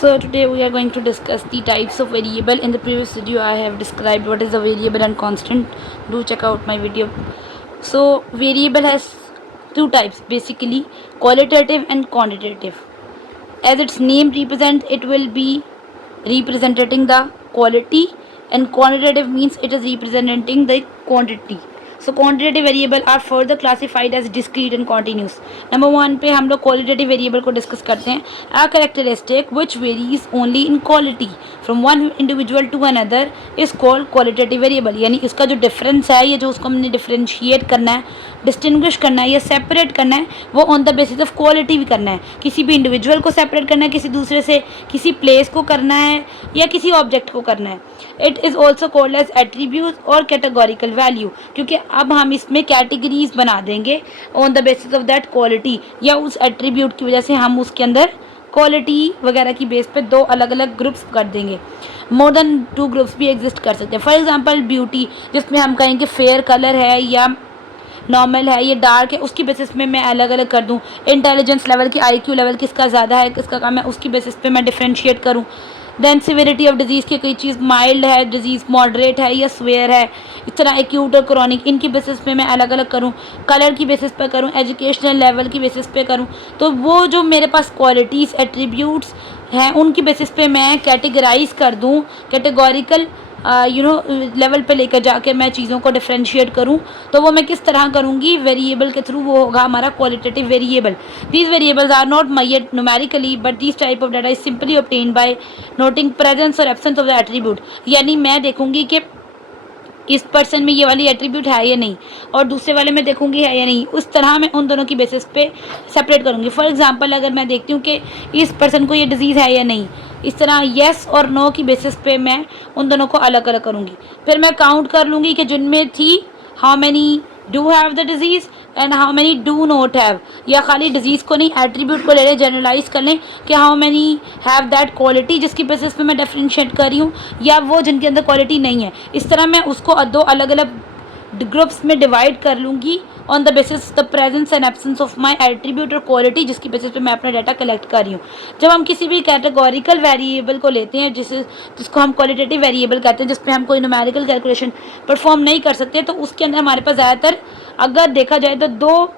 So today we are going to discuss the types of variable. In the previous video I have described what is a variable and constant. Do check out my video. So variable has two types basically, qualitative and quantitative. As its name represents, it will be representing the quality, and quantitative means it is representing the quantity. So quantitative variable are further classified as discrete and continuous. Number 1 पे हम लोग qualitative variable को discuss करते हैं. A characteristic which varies only in quality from one individual to another is called qualitative variable. यानी इसका जो difference है, ये जो उसको हमने डिफरेंशिएट करना है, डिस्टिंग्विश करना है या सेपरेट करना है, वो on the basis of quality भी करना है. किसी भी इंडिविजुअल को सेपरेट करना है किसी दूसरे से, किसी प्लेस को करना है या किसी ऑब्जेक्ट को करना है. It is also called as attribute और कैटेगोरिकल वैल्यू, क्योंकि अब हम इसमें कैटेगरीज बना देंगे on the basis of that quality, या उस एट्रीब्यूट की वजह से हम उसके अंदर क्वालिटी वगैरह की बेस पे दो अलग अलग ग्रुप्स कर देंगे. मोर देन 2 ग्रुप्स भी एग्जिस्ट कर सकते हैं. फॉर एग्जांपल ब्यूटी, जिसमें हम कहेंगे फेयर कलर है या नॉर्मल है, ये डार्क है, उसकी बेसिस पे मैं अलग अलग कर दूं. इंटेलिजेंस लेवल की, IQ लेवल किसका ज़्यादा है किसका कम है, उसकी बेसिस पे मैं डिफ्रेंशिएट करूं. देन सिविरिटी ऑफ डिजीज़ की, कोई चीज़ माइल्ड है डिजीज़, मॉडरेट है या स्वेयर है, इस तरह एक्यूट और क्रॉनिक, इनकी बेसिस पे मैं अलग अलग करूं. कलर की बेसिस पे करूं, एजुकेशनल लेवल की बेसिस पे करूं. तो वो जो मेरे पास क्वालिटीज़ एट्रीब्यूट्स हैं उनकी बेसिस पे मैं कैटेगराइज कर दूं, कैटेगोरिकल लेवल पे लेकर जाके मैं चीज़ों को डिफ्रेंशिएट करूं. तो वो मैं किस तरह करूंगी, वेरिएबल के थ्रू. वो होगा हमारा qualitative variable. These variables are not measured numerically but this type of data is simply obtained by noting presence और एब्सेंस ऑफ द एट्रीब्यूट. यानी मैं देखूंगी कि इस पर्सन में ये वाली एट्रीब्यूट है या नहीं, और दूसरे वाले में देखूंगी है या नहीं. उस तरह मैं उन दोनों की बेसिस पे सेपरेट करूंगी. फॉर एग्जांपल अगर मैं देखती हूँ कि इस पर्सन को ये डिजीज़ है या नहीं, इस तरह येस और नो की बेसिस पे मैं उन दोनों को अलग अलग करूंगी. फिर मैं काउंट कर लूँगी कि जिनमें थी how many do have the disease and how many do not have, या खाली डिजीज़ को नहीं एट्रीब्यूट को ले लें, जनरलाइज कर लें कि how many have that quality जिसकी बेसिस पे मैं डिफरेंशिएट कर रही हूँ, या वो जिनके अंदर क्वालिटी नहीं है. इस तरह मैं उसको दो अलग अलग ग्रुप्स में डिवाइड कर लूँगी on the basis the presence and absence of my attribute और क्वालिटी जिसकी बेसिस पे मैं अपना डाटा कलेक्ट कर रही हूँ. जब हम किसी भी कैटेगोरिकल वेरिएबल को लेते हैं जिसको हम क्वालिटेटिव वेरिएबल कहते हैं, जिस पे हम कोई न्यूमेरिकल कैलकुलेशन परफॉर्म नहीं कर सकते, तो उसके अंदर हमारे पास ज़्यादातर अगर देखा जाए तो 2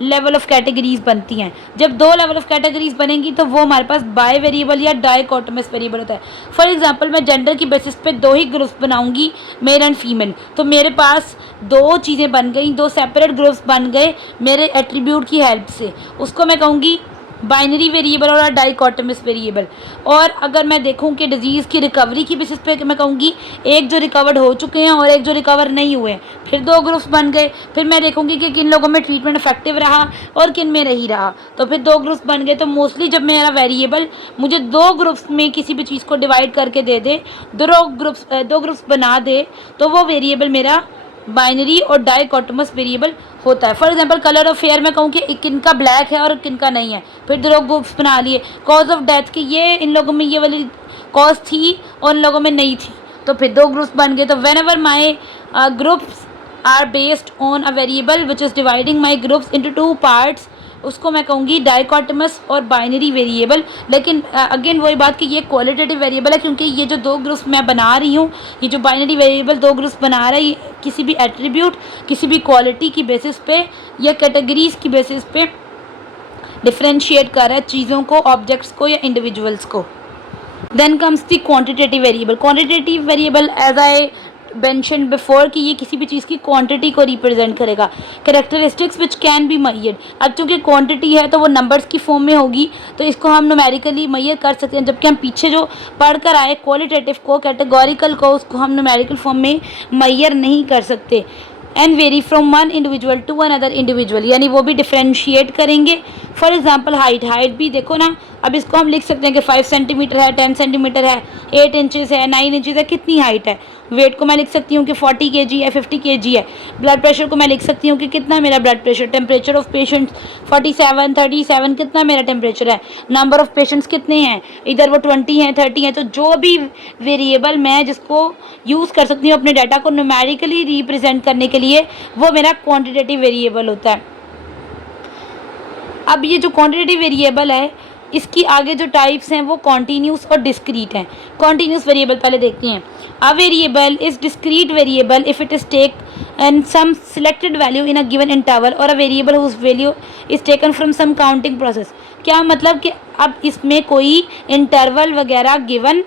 लेवल ऑफ कैटेगरीज बनती हैं. जब 2 लेवल ऑफ कैटेगरीज बनेंगी तो वो हमारे पास बाय वेरिएबल या डाइकोटोमस वेरिएबल होता है. फॉर एग्जांपल मैं जेंडर की बेसिस पे 2 ही ग्रुप्स बनाऊंगी, मेल एंड फीमेल. तो मेरे पास 2 चीज़ें बन गई, 2 सेपरेट ग्रुप्स बन गए मेरे एट्रीब्यूट की हेल्प से. उसको मैं कहूँगी बाइनरी वेरिएबल और डाइकोटोमस वेरिएबल. और अगर मैं देखूं कि डिजीज़ की रिकवरी की बेसिस पे मैं कहूँगी एक जो रिकवर्ड हो चुके हैं और एक जो रिकवर नहीं हुए हैं, फिर 2 ग्रुप्स बन गए. फिर मैं देखूंगी कि किन लोगों में ट्रीटमेंट इफेक्टिव रहा और किन में नहीं रहा, तो फिर 2 ग्रुप्स बन गए. तो मोस्टली जब मेरा वेरिएबल मुझे 2 ग्रुप्स में किसी भी चीज़ को डिवाइड करके दे दे, 2 ग्रुप्स बना दे, तो वो वेरिएबल मेरा बाइनरी और डाइकोटोमस वेरिएबल होता है. For example colour of hair में कहूँ कि किनका ब्लैक है और किनका नहीं है, फिर 2 ग्रुप्स बना लिए. कॉज ऑफ डेथ की, ये इन लोगों में ये वाली कॉज थी और इन लोगों में नहीं थी, तो फिर 2 ग्रुप्स बन गए. तो whenever my groups are based on a variable which is dividing my groups into 2 parts, उसको मैं कहूँगी डाइकोटोमस और बाइनरी वेरिएबल. लेकिन अगेन वही बात कि ये क्वालिटेटिव वेरिएबल है, क्योंकि ये जो 2 ग्रुप्स मैं बना रही हूँ, ये जो बाइनरी वेरिएबल 2 ग्रुप्स बना रहा है, ये किसी भी एट्रीब्यूट किसी भी क्वालिटी की बेसिस पे या कैटेगरीज की बेसिस पे डिफ्रेंशिएट कर रहा है चीज़ों को, ऑब्जेक्ट्स को या इंडिविजुअल्स को. Then comes the quantitative variable. Quantitative variable as I mention before कि ये किसी भी चीज़ की क्वांटिटी को रिप्रेजेंट करेगा. Characteristics which can be measured. अब चूँकि क्वांटिटी है तो वो नंबर्स की फॉर्म में होगी, तो इसको हम न्यूमेरिकली मैयर कर सकते हैं. जबकि हम पीछे जो पढ़ कर आए क्वालिटेटिव को, कैटेगोरिकल को, उसको हम न्यूमेरिकल फॉर्म में मैयर नहीं कर सकते. And vary from one individual to another individual, यानी वो भी डिफ्रेंशिएट करेंगे. फॉर एग्जांपल हाइट भी देखो ना, अब इसको हम लिख सकते हैं कि 5 सेंटीमीटर है, 10 सेंटीमीटर है, 8 इंचज़ है, 9 इंचज़ है, कितनी हाइट है. वेट को मैं लिख सकती हूँ कि 40 kg है, 50 kg है. ब्लड प्रेशर को मैं लिख सकती हूँ कि कितना मेरा blood pressure. Temperature of patients 47, 37, कितना मेरा टेम्परेचर है. नंबर ऑफ पेशेंट्स कितने हैं, इधर वो 20 हैं, 30 हैं. तो जो भी वेरिएबल मैं जिसको यूज़ कर सकती हूँ अपने डाटा को न्यूमेरिकली रिप्रेजेंट करने के लिए, वो मेरा क्वान्टिटेटिव वेरिएबल होता है. अब ये जो क्वान्टिटेटिव वेरिएबल है इसकी आगे जो टाइप्स हैं वो कॉन्टीन्यूस और डिस्क्रीट हैं। कॉन्टीन्यूस वेरिएबल पहले देखते हैं। A variable is discrete variable if it is take and some selected value in a given interval और a variable whose value is taken from some counting process. क्या मतलब कि अब इसमें कोई इंटरवल वगैरह गिवन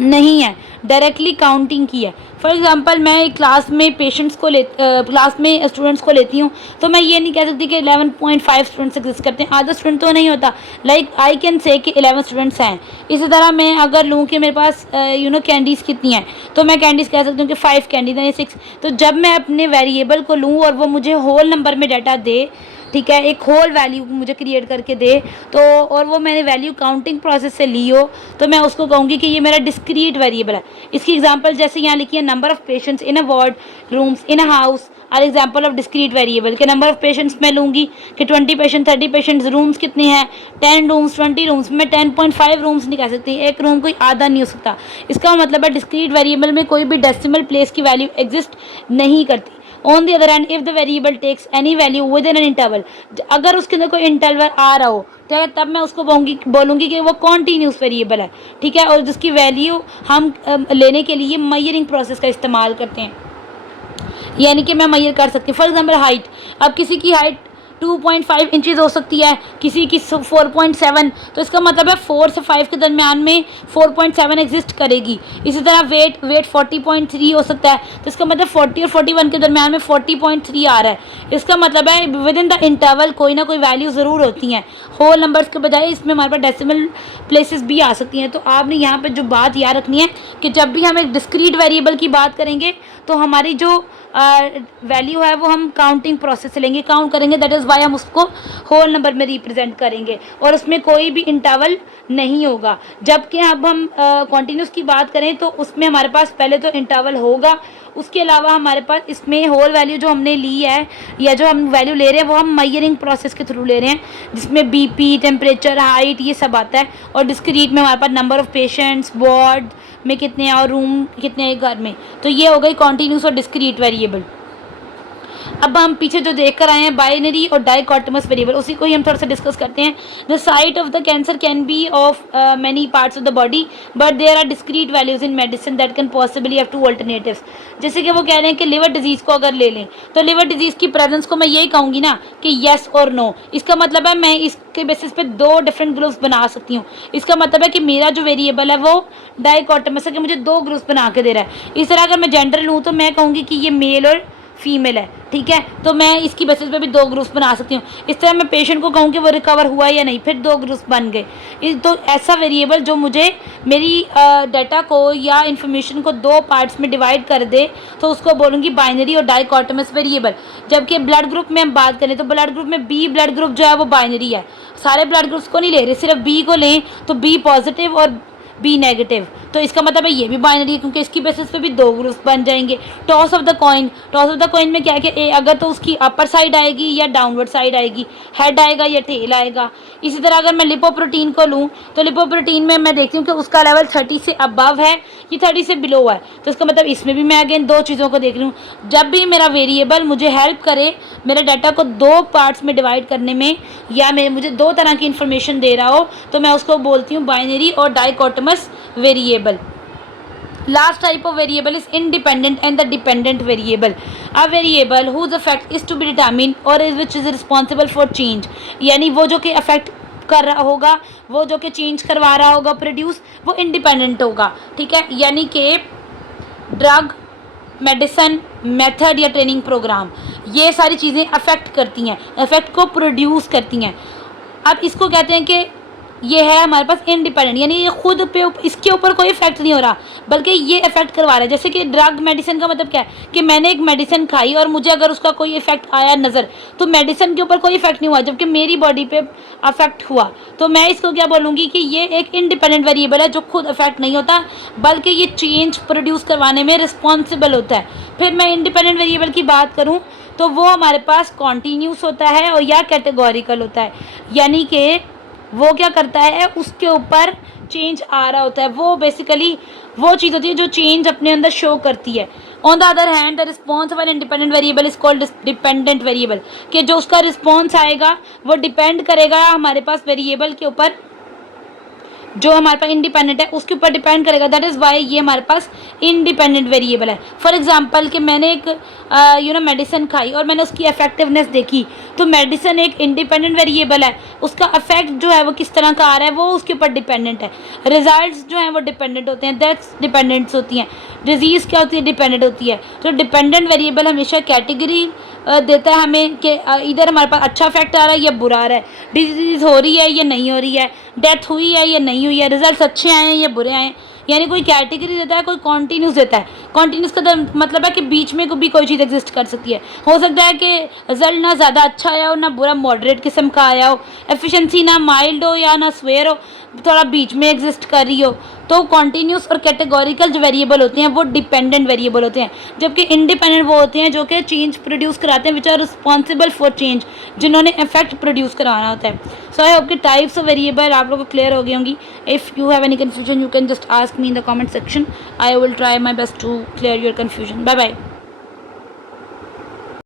नहीं है, डायरेक्टली काउंटिंग की है। फॉर एग्जांपल मैं एक क्लास में क्लास में स्टूडेंट्स को लेती हूँ, तो मैं ये नहीं कह सकती कि 11.5 स्टूडेंट्स एग्जिस्ट करते हैं, आधा स्टूडेंट तो नहीं होता। लाइक आई कैन से कि 11 स्टूडेंट्स हैं। इसी तरह मैं अगर लूँ कि मेरे पास कैंडीज़ कितनी हैं, तो मैं कैंडीज़ कह सकती हूँ कि 5 कैंडीज हैं या 6। तो जब मैं अपने वेरिएबल को लूँ और वो मुझे होल नंबर में डाटा दे, ठीक है, एक होल वैल्यू मुझे क्रिएट करके दे, तो और वो मैंने वैल्यू काउंटिंग प्रोसेस से ली हो, तो मैं उसको कहूँगी कि ये मेरा डिस्क्रीट वेरिएबल है। इसकी एग्जांपल जैसे यहाँ लिखी है, number of patients in a ward, rooms in a house are example of discrete variable. के नंबर ऑफ पेशेंट्स मैं लूँगी कि 20 पेशेंट, 30 पेशेंट्स, रूम्स कितने हैं, 10 रूम्स, 20 रूम्स। मैं 10.5 रूम्स नहीं कह सकती, एक रूम कोई आधा नहीं हो सकता। इसका मतलब है डिस्क्रीट वेरिएबल में कोई भी डेसिमल प्लेस की वैल्यू एग्जिस्ट नहीं करती। On the other hand if the variable takes any value within an interval, अगर उसके अंदर कोई इंटरवल आ रहा हो, ठीक है, तब मैं उसको बोलूँगी कि वो कॉन्टीन्यूस वेरिएबल है, ठीक है, और जिसकी वैल्यू हम लेने के लिए मेजरिंग प्रोसेस का इस्तेमाल करते हैं, यानी कि मैं मेजर कर सकती हूँ। फॉर एग्जाम्पल हाइट, अब किसी की हाइट 2.5 इंचज़ हो सकती है, किसी की 4.7, तो इसका मतलब है 4 से 5 के दरमियान में 4.7 एग्जिस्ट करेगी। इसी तरह वेट 40.3 हो सकता है, तो इसका मतलब 40 और 41 के दरमियान में 40.3 आ रहा है। इसका मतलब है विद इन द इंटरवल कोई ना कोई वैल्यू ज़रूर होती हैं। होल नंबर्स के बजाय इसमें हमारे पास डेसिमल प्लेसेस भी आ सकती हैं। तो आपने यहाँ पर जो बात याद रखनी है कि जब भी हम एक डिस्क्रीट वेरिएबल की बात करेंगे, तो हमारी जो वैल्यू है वो हम काउंटिंग प्रोसेस से लेंगे, काउंट करेंगे, दैट इज़ वाई हम उसको होल नंबर में रिप्रेजेंट करेंगे और उसमें कोई भी इंटरवल नहीं होगा। जबकि अब हम कॉन्टीन्यूस की बात करें तो उसमें हमारे पास पहले तो इंटरवल होगा, उसके अलावा हमारे पास इसमें होल वैल्यू जो हमने ली है या जो हम वैल्यू ले रहे हैं वो हम मेजरिंग प्रोसेस के थ्रू ले रहे हैं, जिसमें बीपी, टेम्परेचर, हाइट, ये सब आता है। और डिस्क्रीट में हमारे पास नंबर ऑफ़ पेशेंट्स, वार्ड में कितने हैं और रूम कितने हैं घर में। तो ये हो गई कॉन्टीन्यूस और डिस्क्रीट वेरिएबल। अब हम पीछे जो देख कर आए हैं बाइनरी और डाइकोटोमस वेरिएबल, उसी को ही हम थोड़ा सा डिस्कस करते हैं। The site of the cancer can be of many parts of the body but there are discrete values in medicine that can possibly have two alternatives. जैसे कि वो कह रहे हैं कि लिवर डिजीज़ को अगर ले लें, तो लिवर डिजीज़ की प्रेजेंस को मैं यही कहूँगी ना कि येस और नो। इसका मतलब है मैं इसके बेसिस पे 2 डिफरेंट ग्रुप्स बना सकती हूँ। इसका मतलब है कि मेरा जो वेरिएबल है वो डाइकोटोमस है, कि मुझे 2 ग्रुप्स बना के दे रहा है। इस तरह अगर मैं जेंडर लूँ तो मैं कहूँगी कि ये मेल और फीमेल है, ठीक है, तो मैं इसकी बेसिस पे भी 2 ग्रुप्स बना सकती हूँ। इस तरह मैं पेशेंट को कहूँ कि वो रिकवर हुआ या नहीं, फिर 2 ग्रुप्स बन गए। तो ऐसा वेरिएबल जो मुझे मेरी डाटा को या इन्फॉर्मेशन को 2 पार्ट्स में डिवाइड कर दे, तो उसको बोलूँगी बाइनरी और डाइकोटोमस वेरिएबल। जबकि ब्लड ग्रुप में हम बात करें तो ब्लड ग्रुप में बी ब्लड ग्रुप जो है वो बाइनरी है। सारे ब्लड ग्रुप्स को नहीं ले रहे, सिर्फ बी को लें तो बी पॉजिटिव और बी नेगेटिव, तो इसका मतलब है ये भी बाइनरी है, क्योंकि इसकी बेसिस पे भी 2 ग्रुप्स बन जाएंगे। Toss of the coin, toss of the coin में क्या है कि ए अगर तो उसकी अपर साइड आएगी या डाउनवर्ड साइड आएगी, हेड आएगा या टेल आएगा। इसी तरह अगर मैं लिपोप्रोटीन को लूँ तो लिपोप्रोटीन में मैं देखती हूँ कि उसका लेवल 30 से अबव है कि 30 से बिलो है, तो इसका मतलब इसमें भी मैं अगेन 2 चीज़ों को देख रही हूँ। जब भी मेरा वेरिएबल मुझे हेल्प करे मेरे डाटा को 2 पार्ट्स में डिवाइड करने में, या मुझे 2 तरह की इन्फॉर्मेशन दे रहा हो, तो मैं उसको बोलती हूँ बाइनरी और dichotomous variable. Last type of variable is independent and the dependent variable. A variable whose effect is to be determined or is which is responsible for change, यानी वो जो कि अफेक्ट कर रहा होगा, वो जो कि चेंज करवा रहा होगा प्रोड्यूस, वो इंडिपेंडेंट होगा, ठीक है। यानी कि ड्रग, मेडिसन, मेथड या ट्रेनिंग प्रोग्राम, ये सारी चीज़ें अफेक्ट करती हैं, अफेक्ट को प्रोड्यूस करती हैं। अब इसको कहते हैं कि ये है हमारे पास इंडिपेंडेंट, यानी ये खुद पे इसके ऊपर कोई इफेक्ट नहीं हो रहा, बल्कि ये इफेक्ट करवा रहा है। जैसे कि ड्रग मेडिसिन का मतलब क्या है कि मैंने एक मेडिसिन खाई और मुझे अगर उसका कोई इफेक्ट आया नज़र, तो मेडिसिन के ऊपर कोई इफेक्ट नहीं हुआ, जबकि मेरी बॉडी पे अफेक्ट हुआ, तो मैं इसको क्या बोलूँगी कि ये एक इंडिपेंडेंट वेरिएबल है जो खुद इफेक्ट नहीं होता, बल्कि ये चेंज प्रोड्यूस करवाने में रिस्पॉन्सिबल होता है। फिर मैं इंडिपेंडेंट वेरिएबल की बात करूँ तो वो हमारे पास कॉन्टीन्यूस होता है और या कैटेगोरिकल होता है, यानी कि वो क्या करता है, उसके ऊपर चेंज आ रहा होता है। वो बेसिकली वो चीज़ होती है जो चेंज अपने अंदर शो करती है। On the other hand the response of an independent variable is called dependent variable, कि जो उसका रिस्पॉन्स आएगा वो डिपेंड करेगा हमारे पास वेरिएबल के ऊपर जो हमारे पास इंडिपेंडेंट है उसके ऊपर डिपेंड करेगा। दैट इज़ वाई ये हमारे पास इंडिपेंडेंट वेरिएबल है। फॉर एग्जांपल कि मैंने एक मेडिसिन खाई और मैंने उसकी इफेक्टिवनेस देखी, तो मेडिसिन एक इंडिपेंडेंट वेरिएबल है, उसका इफेक्ट जो है वो किस तरह का आ रहा है वो उसके ऊपर डिपेंडेंट है। रिजल्ट्स जो हैं वो डिपेंडेंट होते हैं, डेथ्स डिपेंडेंट्स होती हैं, डिजीज़ क्या होती है डिपेंडेंट होती है। तो डिपेंडेंट वेरिएबल हमेशा कैटेगरी देता है हमें कि इधर हमारे पास अच्छा इफेक्ट आ रहा है या बुरा आ रहा है, डिजीज़ हो रही है या नहीं हो रही है, डेथ हुई है या नहीं हुई है, रिजल्ट्स अच्छे आए हैं या बुरे आए हैं। यानी कोई कैटेगरी देता है, कोई कॉन्टीन्यूस देता है। कॉन्टीन्यूस का मतलब है कि बीच में भी कोई चीज़ एग्जिस्ट कर सकती है। हो सकता है कि रिजल्ट ना ज़्यादा अच्छा आया हो ना बुरा, मॉडरेट किस्म का आया हो, एफिशिएंसी ना माइल्ड हो या ना स्वेयर हो, थोड़ा बीच में एग्जिस्ट कर रही हो। तो कॉन्टीन्यूस और कैटेगोरिकल जो वेरिएबल होते हैं वो डिपेंडेंट वेरिएबल होते हैं, जबकि इंडिपेंडेंट वो होते हैं जो कि चेंज प्रोड्यूस कराते हैं, which are responsible for change, जिन्होंने इफेक्ट प्रोड्यूस कराना होता है। सो आई होप कि टाइप्स ऑफ वेरिएबल आप लोगों को क्लियर हो गई होंगी। If you have any confusion you can just ask me in the comment section, I will try my best to clear your confusion. Bye bye.